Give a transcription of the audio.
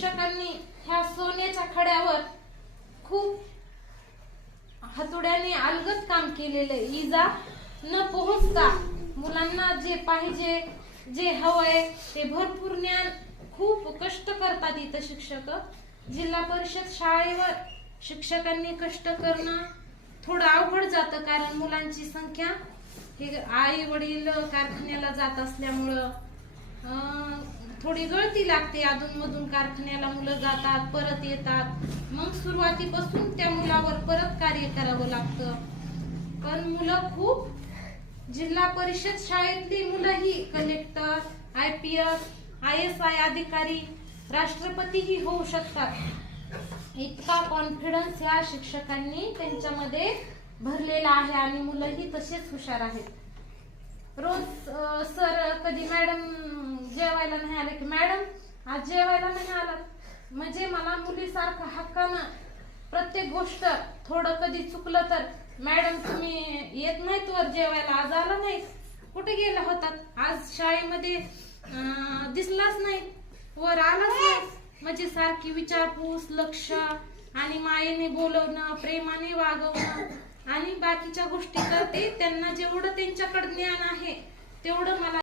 शिक्षकांनी ह्या सोन्याच्या खड्यावर खूप हातोड्याने अलगद काम केलेलं. इजा न पोहोचता मुलांना जे पाहिजे, जे हवंय ते भरपूर ज्ञान, खूप कष्ट करतात इथं शिक्षक. जिल्हा परिषद शाळेवर शिक्षकांनी कष्ट करणं थोडं अवघड जातं, कारण मुलांची संख्या, हे आई वडील कारखान्याला जात असल्यामुळं थोडी गळती लागते. अधूनमधून कारखान्याला मुलं जातात, परत येतात, मग सुरुवातीपासून त्या मुलावर परत कार्य करावं लागतं. पण मुलं खूप, जिल्हा परिषद शाळेतली मुलंही कलेक्टर, IPS, ISI अधिकारी, राष्ट्रपतीही होऊ शकतात. इतका कॉन्फिडन्स या शिक्षकांनी त्यांच्यामध्ये भरलेला आहे आणि मुलंही तसेच हुशार आहेत. रोज सर कधी मॅडम जेवायला नाही आले की मॅडम आज जेवायला नाही आलात, म्हणजे मला मुलीसारखं हक्कानं प्रत्येक गोष्ट, थोडं कधी चुकलं तर मॅडम तुम्ही येत नाहीत वर जेवायला, आज आला नाही, कुठे गेला होतात, आज शाळेमध्ये दिसलाच नाही, वर आलाच नाही, म्हणजे सारखी विचारपूस, लक्ष आणि मायेने बोलवणं, प्रेमाने वागवणं आणि बाकीच्या गोष्टी करते. त्यांना जेवढं त्यांच्याकडे ज्ञान आहे तेवढं मला